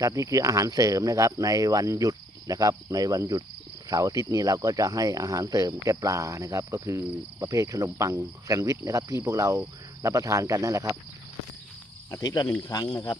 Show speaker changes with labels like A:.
A: ครับนี่คืออาหารเสริมนะครับ ในวันหยุดนะครับ ในวันหยุดเสาร์อาทิตย์นี้เราก็จะให้อาหารเสริมแก่ปลานะครับ ก็คือประเภทขนมปังแซนด์วิชนะครับ ที่พวกเรารับประทานกันนั่นแหละครับ อาทิตย์ละหนึ่งครั้งนะครับ